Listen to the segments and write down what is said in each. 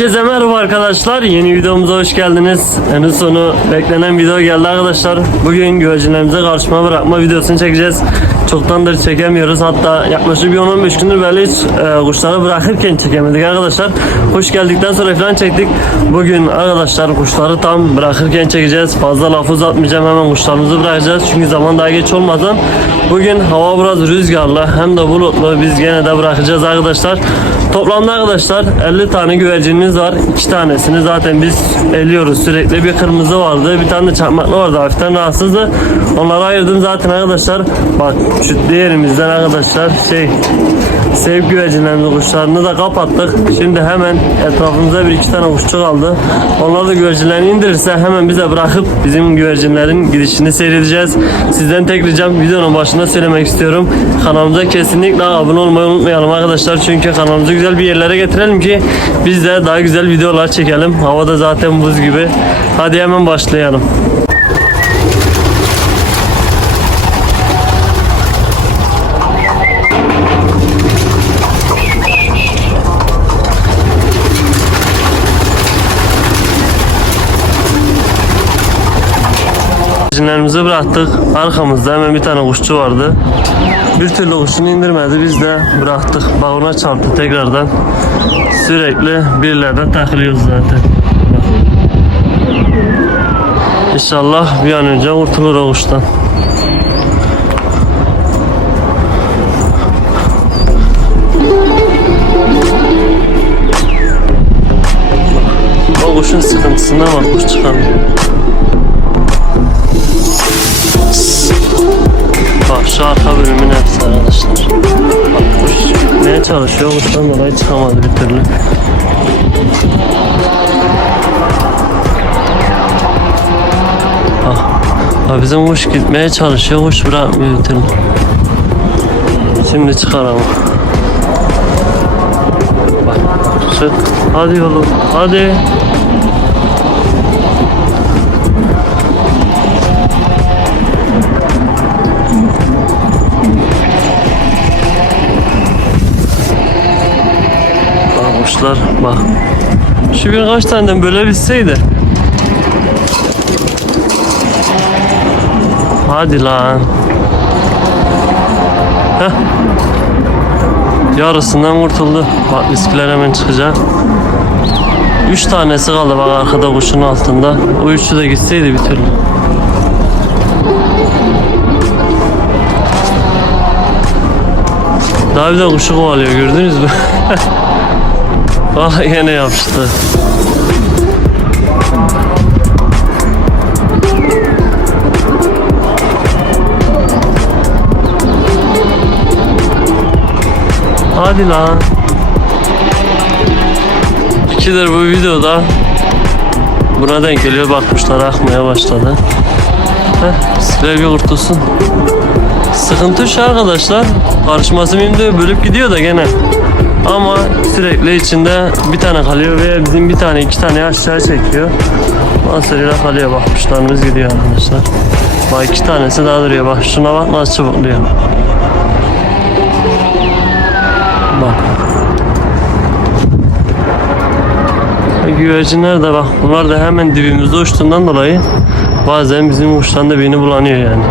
নিচে যাবে আর arkadaşlar. Yeni videomuza hoş geldiniz. En sonu beklenen video geldi arkadaşlar. Bugün güvercinlerimize karşıma bırakma videosunu çekeceğiz. Çoktandır çekemiyoruz. Hatta yaklaşık bir 10-15 gündür böyle hiç e, kuşları bırakırken çekemedik arkadaşlar. Kuş geldikten sonra falan çektik. Bugün arkadaşlar kuşları tam bırakırken çekeceğiz. Fazla laf uzatmayacağım. Hemen kuşlarımızı bırakacağız. Çünkü zaman daha geç olmadan. Bugün hava biraz rüzgarlı hem de bulutlu. Biz gene de bırakacağız arkadaşlar. Toplamda arkadaşlar 50 tane güvercinimiz var. 2 tanesini zaten biz eliyoruz sürekli. Bir kırmızı vardı. Bir tane de çakmaklı vardı. Hafiften rahatsızdı. Onları ayırdım zaten arkadaşlar. Bak şu diğerimizden arkadaşlar şey sevip güvercinlerimizi kuşlarını da kapattık. Şimdi hemen etrafımıza bir iki tane kuşçu kaldı. Onlar da güvercinlerini indirirse hemen bize bırakıp bizim güvercinlerin gidişini seyredeceğiz. Sizden tek ricam videonun başında söylemek istiyorum. Kanalımıza kesinlikle abone olmayı unutmayalım arkadaşlar. Çünkü kanalımızı güzel bir yerlere getirelim ki biz de daha güzel videolar çekelim. Havada zaten buz gibi. Hadi hemen başlayalım. Güvercinlerimizi bıraktık. Arkamızda hemen bir tane kuşçu vardı. Bir türlü kuşunu indirmedi. Biz de bıraktık. Bağına çarptı tekrardan. Sürekli birilerine takılıyoruz zaten. İnşallah bir an önce kurtulur o kuştan. O kuşun sıkıntısına bak kuş çıkamıyor. Bak şu arka bölümün hepsi arkadaşlar. Bak kuş neye çalışıyor? Kuştan dolayı çıkamadı bir türlü. Bak, bak bizim kuş gitmeye çalışıyor. Kuş bırakmıyor bir türlü. Şimdi çıkar ama. Bak çık. Hadi oğlum. Hadi. Bak kuşlar bak. Şu birkaç taneden böyle bilseydi. Hadi lan. Heh. Yarısından kurtuldu. Bak riskler hemen çıkacak. Üç tanesi kaldı bak arkada kuşun altında. O üçü de gitseydi bir türlü. Daha bir de kuşu kovalıyor gördünüz mü? ah yine yapıştı. Hadi lan. İkidir bu videoda buna denk geliyor bakmışlar akmaya başladı. Heh, Siler bir kurtulsun. Sıkıntı şu arkadaşlar. Karışması diye bölüp gidiyor da gene. Ama sürekli içinde bir tane kalıyor ve bizim bir tane iki tane aşağı çekiyor. Ondan kalıyor bak kuşlarımız gidiyor arkadaşlar. Bak iki tanesi daha duruyor bak şuna bak nasıl çubukluyor. Bak. Güvercinler de bak bunlar da hemen dibimizde uçtuğundan dolayı bazen bizim uçtan da birini bulanıyor yani.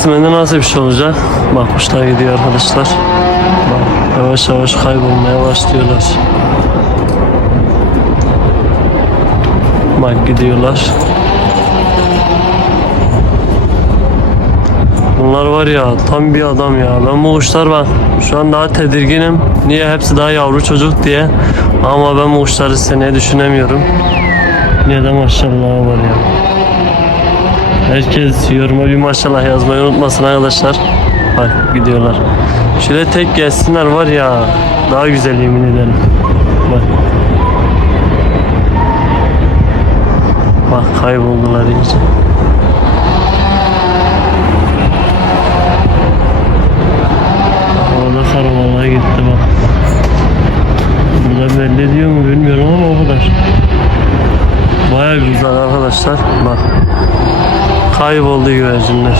Kısmında nasıl bir şey olacak. Bak kuşlar gidiyor arkadaşlar. Bak, yavaş yavaş kaybolmaya başlıyorlar. Bak gidiyorlar. Bunlar var ya tam bir adam ya. Ben bu kuşlar bak şu an daha tedirginim. Niye hepsi daha yavru çocuk diye. Ama ben bu kuşları seneye düşünemiyorum. Niye de maşallah var ya. Herkes yoruma bir maşallah yazmayı unutmasın arkadaşlar. Bak gidiyorlar. Şöyle tek gelsinler var ya. Daha güzel yemin ederim. Bak. Bak kayboldular iyice. Orada karabalığa gitti bak. Burada belli diyor mu bilmiyorum ama o kadar. Baya güzel arkadaşlar. Bak. Kayboldu güvercinler.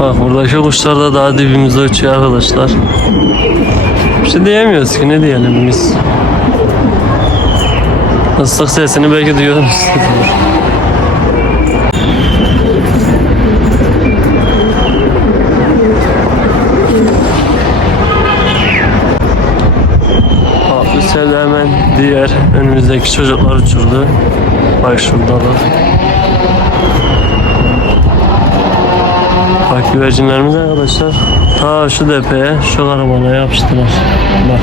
Bak buradaki kuşlar da daha dibimizde uçuyor arkadaşlar. Bir şey diyemiyoruz ki ne diyelim biz. Islık sesini belki duyuyor musunuz? Bak bu sefer hemen diğer önümüzdeki çocuklar uçurdu. Bak şuradalar. Bak güvercinlerimiz arkadaşlar. Ta şu depeye, şu karavana yapıştılar. Bak.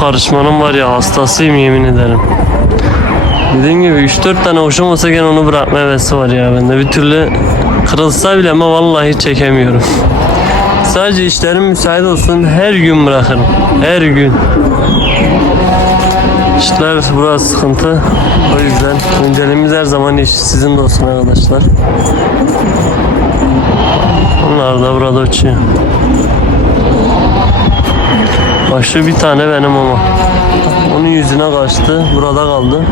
Karışmanın var ya hastasıyım yemin ederim. Dediğim gibi 3-4 tane hoşum olsa gene onu bırakma hevesi var ya bende. Bir türlü kırılsa bile ama vallahi çekemiyorum. Sadece işlerim müsait olsun her gün bırakırım. Her gün. İşler burası sıkıntı. O yüzden önceliğimiz her zaman iş sizin de olsun arkadaşlar. Onlar da burada uçuyor. Başı bir tane benim ama. Onun yüzüne kaçtı. Burada kaldı.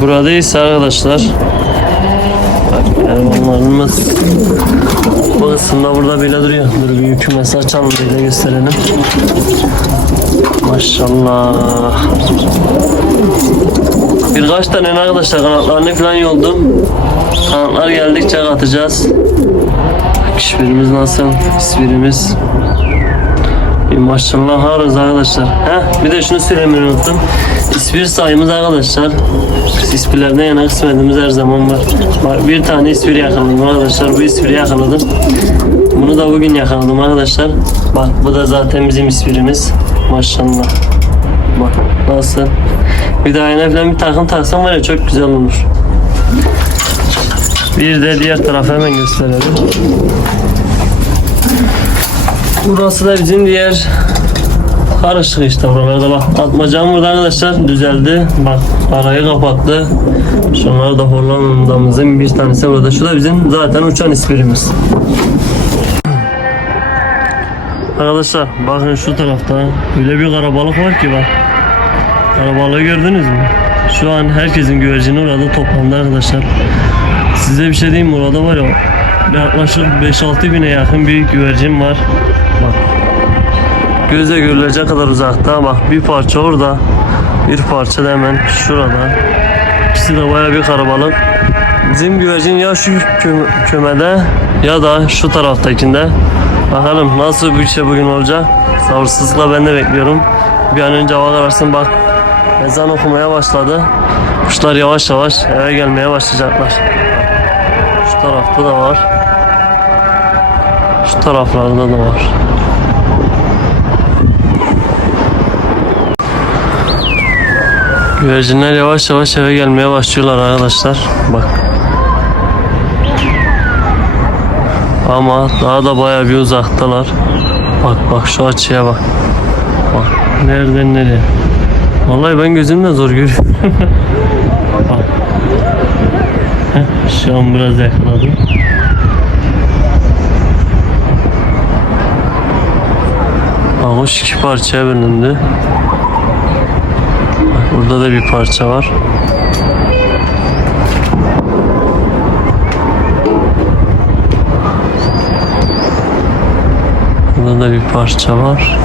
Buradayız arkadaşlar. Bak bu ısında burada bile duruyor. Dur bir yükümesi açalım böyle gösterelim. Maşallah. Birkaç tane arkadaşlar kanatlarını falan yoldum. Kanatlar geldikçe katacağız. Kişilerimiz nasıl? İsmirimiz. Maşallah harız arkadaşlar. Heh, bir de şunu söylemeyi unuttum. İspir sayımız arkadaşlar. İspirlerden yana kısmetimiz her zaman var. Bak, bir tane ispir yakaladım arkadaşlar. Bu ispiri yakaladım. Bunu da bugün yakaladım arkadaşlar. Bak bu da zaten bizim ispirimiz. Maşallah. Bak nasıl. Bir daha yine falan bir takım taksam var ya çok güzel olur. Bir de diğer tarafı hemen gösterelim. Burası da bizim diğer karışık işte buralarda bak. Atmacam burada arkadaşlar düzeldi. Bak arayı kapattı. Şunlar da Hollanda'mızın bir tanesi burada. Şu da bizim zaten uçan isprimiz arkadaşlar bakın şu tarafta öyle bir karabalık var ki bak. Karabalığı gördünüz mü? Şu an herkesin güvercini orada toplandı arkadaşlar. Size bir şey diyeyim mi? Orada var ya yaklaşık 5-6 bine yakın bir güvercin var. Bak. Göze görülecek kadar uzakta. Bak bir parça orada bir parça da hemen şurada. İkisi de baya bir karabalık. Bizim güvercin ya şu kö- kümede ya da şu taraftakinde. Bakalım nasıl bir şey bugün olacak. Sabırsızlıkla ben de bekliyorum. Bir an önce hava kararsın. Bak ezan okumaya başladı. Kuşlar yavaş yavaş eve gelmeye başlayacaklar şu tarafta da var şu taraflarda da var Güvercinler yavaş yavaş eve gelmeye başlıyorlar arkadaşlar. Bak. Ama daha da baya bir uzaktalar. Bak bak şu açıya bak. Bak nereden nereye. Vallahi ben gözümle zor görüyorum. şu an biraz yakaladım. Hoş iki parçaya bölündü. Burada da bir parça var. Burada da bir parça var.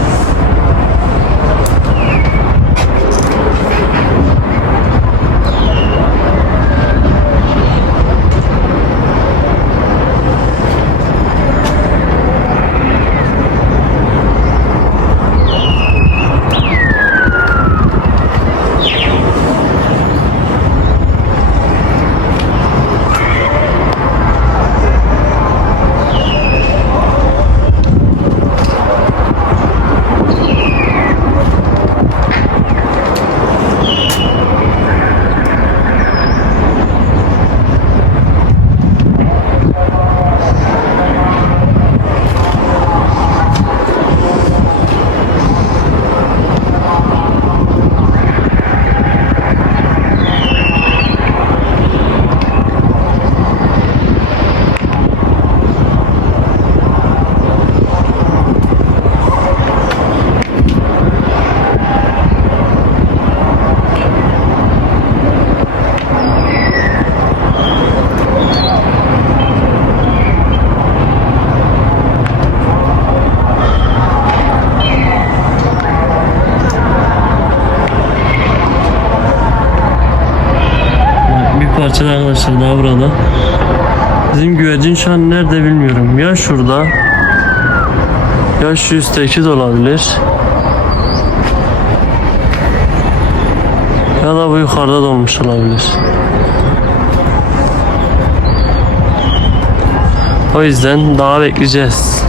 Arkadaşlar daha burada. Bizim güvercin şu an nerede bilmiyorum. Ya şurada ya şu üstteki de olabilir. Ya da bu yukarıda da olmuş olabilir. O yüzden daha bekleyeceğiz.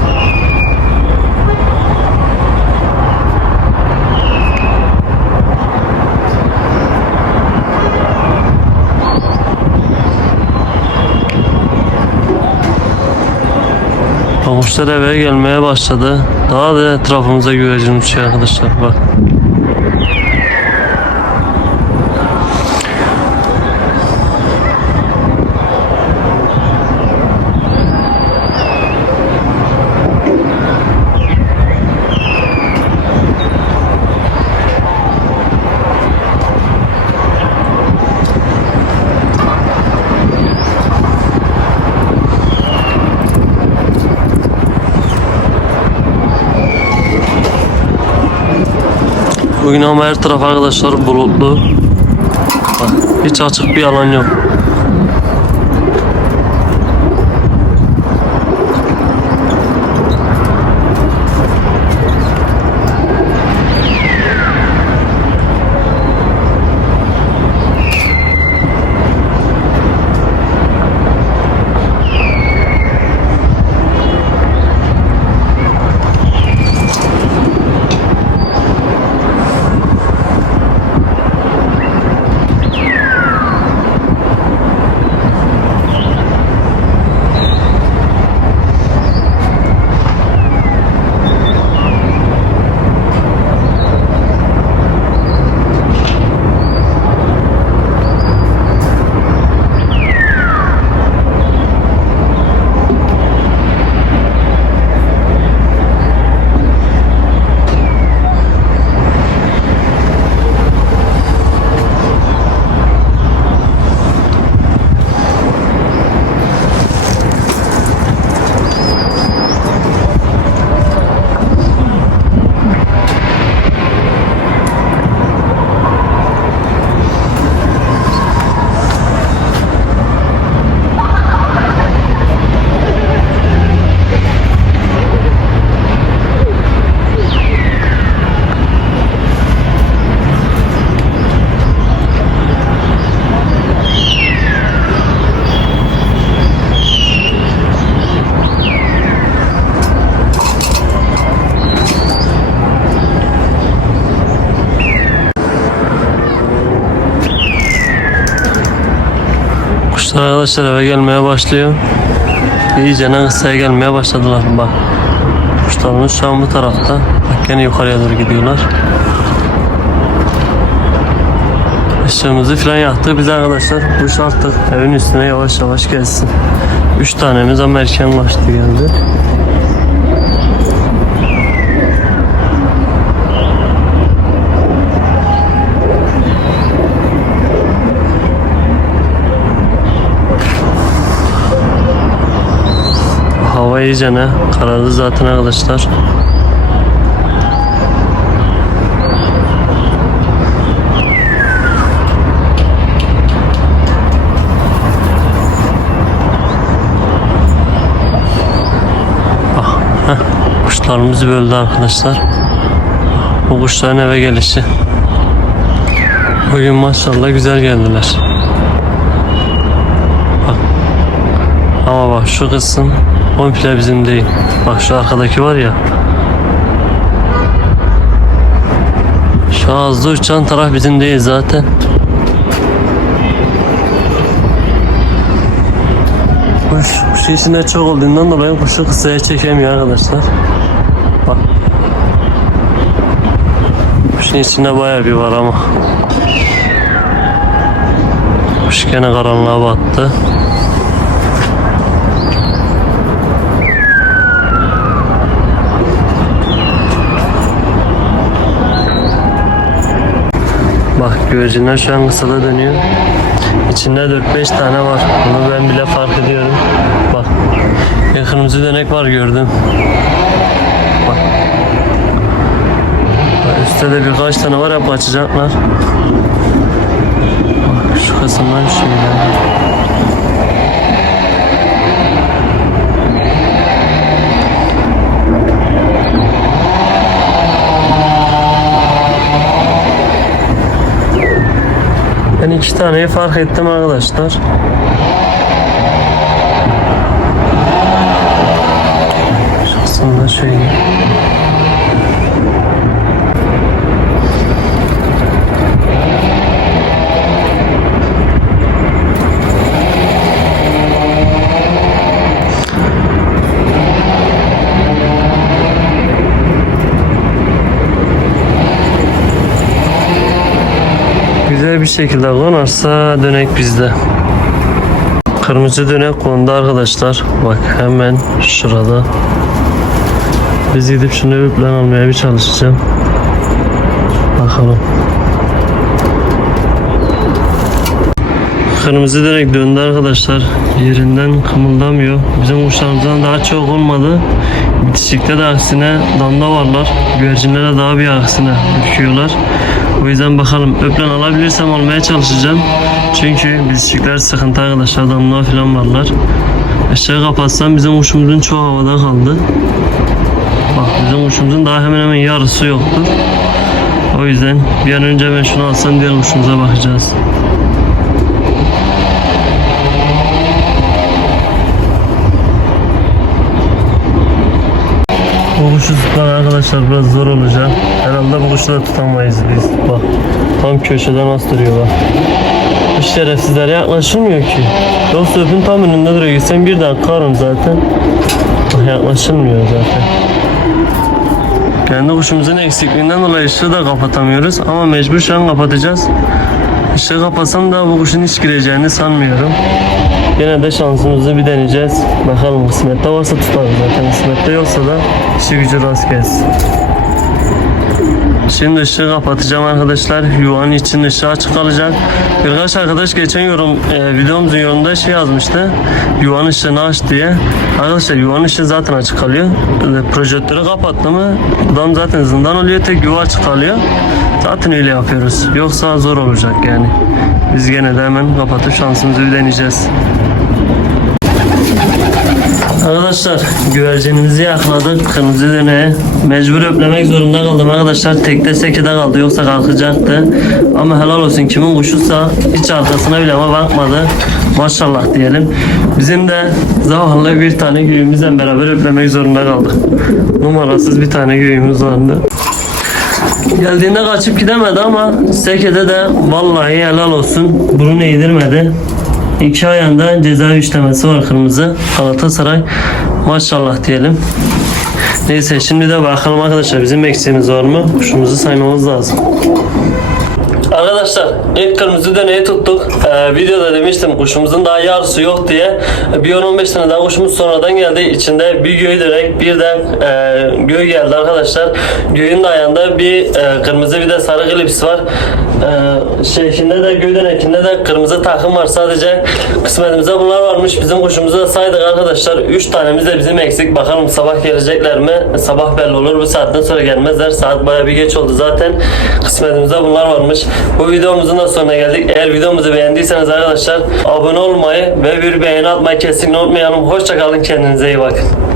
Pamuklar eve gelmeye başladı. Daha da etrafımıza güvercin uçuyor arkadaşlar bak. Bugün ama her taraf arkadaşlar bulutlu. Hiç açık bir alan yok. Kuşlar arkadaşlar eve gelmeye başlıyor. İyice ne kısaya gelmeye başladılar bak. Kuşlarımız şu an bu tarafta. Bak gene yukarıya doğru gidiyorlar. Işığımızı falan yaktık biz arkadaşlar. Kuş artık evin üstüne yavaş yavaş gelsin. Üç tanemiz ama erken ulaştı geldi. Hava iyice ne? Karardı zaten arkadaşlar. Ah, heh. Kuşlarımızı böldü arkadaşlar. Bu kuşların eve gelişi. Bugün maşallah güzel geldiler. Ama bak şu kısım komple bizim değil. Bak şu arkadaki var ya. Şu ağızda uçan taraf bizim değil zaten. Kuş, kuş içinde çok olduğundan dolayı kuşu kısaya çekemiyor arkadaşlar. Bak. Kuşun içinde bayağı bir var ama. Kuş gene karanlığa battı. Güvercinler şu an kısada dönüyor. İçinde 4-5 tane var. Bunu ben bile fark ediyorum. Bak. Yakınımızda dönek var gördüm. Bak. Üstte de birkaç tane var hep açacaklar. Bak şu kısımdan bir şeyler. 2 taneyi fark ettim arkadaşlar. Şahsında şöyle. Bir şekilde konarsa dönek bizde. Kırmızı dönek kondu arkadaşlar. Bak hemen şurada. Biz gidip şunu öplen almaya bir çalışacağım. Bakalım. Kırmızı dönek döndü arkadaşlar. Yerinden kımıldamıyor. Bizim kuşlarımızdan daha çok olmadı. Bitişikte de aksine damda varlar. Güvercinlere daha bir aksine ürküyorlar. O yüzden bakalım öplen alabilirsem almaya çalışacağım. Çünkü bitişikler sıkıntı arkadaşlar. Damla falan varlar. Aşağı kapatsam bizim kuşumuzun çoğu havada kaldı. Bak bizim kuşumuzun daha hemen hemen yarısı yoktur. O yüzden bir an önce ben şunu alsam diğer kuşumuza bakacağız. Kuşu arkadaşlar biraz zor olacak. Herhalde bu kuşu da tutamayız biz. Bak tam köşeden astırıyor bak. Bu şerefsizlere yaklaşılmıyor ki. Dost öpün tam önünde duruyor. Sen bir dakika zaten. Yaklaşılmıyor zaten. Kendi kuşumuzun eksikliğinden dolayı ışığı da kapatamıyoruz ama mecbur şu an kapatacağız. Işığı kapatsam da bu kuşun hiç gireceğini sanmıyorum. Yine de şansımızı bir deneyeceğiz. Bakalım kısmette varsa tutarız zaten. Kısmette yoksa da işi gücü rast gelsin. Şimdi ışığı kapatacağım arkadaşlar. Yuvanın için ışığı açık kalacak. Birkaç arkadaş geçen yorum e, videomuzun yorumunda şey yazmıştı. Yuvanın ışığını aç diye. Arkadaşlar yuvanın ışığı zaten açık kalıyor. E, projektörü kapattı mı adam zaten zindan oluyor. Tek yuva açık kalıyor. Zaten öyle yapıyoruz. Yoksa zor olacak yani. Biz gene de hemen kapatıp şansımızı bir deneyeceğiz. Arkadaşlar güvercinimizi yakaladık kırmızı döneğe. Mecbur öplemek zorunda kaldım arkadaşlar. Tekte sekide kaldı yoksa kalkacaktı. Ama helal olsun kimin kuşuysa hiç arkasına bile ama bakmadı. Maşallah diyelim. Bizim de zavallı bir tane göğümüzle beraber öplemek zorunda kaldık. Numarasız bir tane göğümüz vardı. Geldiğinde kaçıp gidemedi ama Seke'de de vallahi helal olsun. Burun eğdirmedi. İki ayağında ceza işlemesi var kırmızı. Galatasaray maşallah diyelim. Neyse şimdi de bakalım arkadaşlar bizim eksiğimiz var mı? Kuşumuzu saymamız lazım. Arkadaşlar ilk kırmızı döneyi tuttuk. Ee, videoda demiştim kuşumuzun daha yarısı yok diye. Bir 10-15 tane daha kuşumuz sonradan geldi. İçinde bir göğü dönek bir de e, göğü geldi arkadaşlar. Göğün de ayağında bir e, kırmızı bir de sarı klipsi var. E, şeyinde de göğü dönekinde de kırmızı takım var sadece. Kısmetimize bunlar varmış. Bizim kuşumuzu da saydık arkadaşlar. 3 tanemiz de bizim eksik. Bakalım sabah gelecekler mi? Sabah belli olur. Bu saatten sonra gelmezler. Saat baya bir geç oldu zaten. Kısmetimizde bunlar varmış. Bu videomuzun da sonuna geldik. Eğer videomuzu beğendiyseniz arkadaşlar abone olmayı ve bir beğeni atmayı kesinlikle unutmayalım. Hoşçakalın kendinize iyi bakın.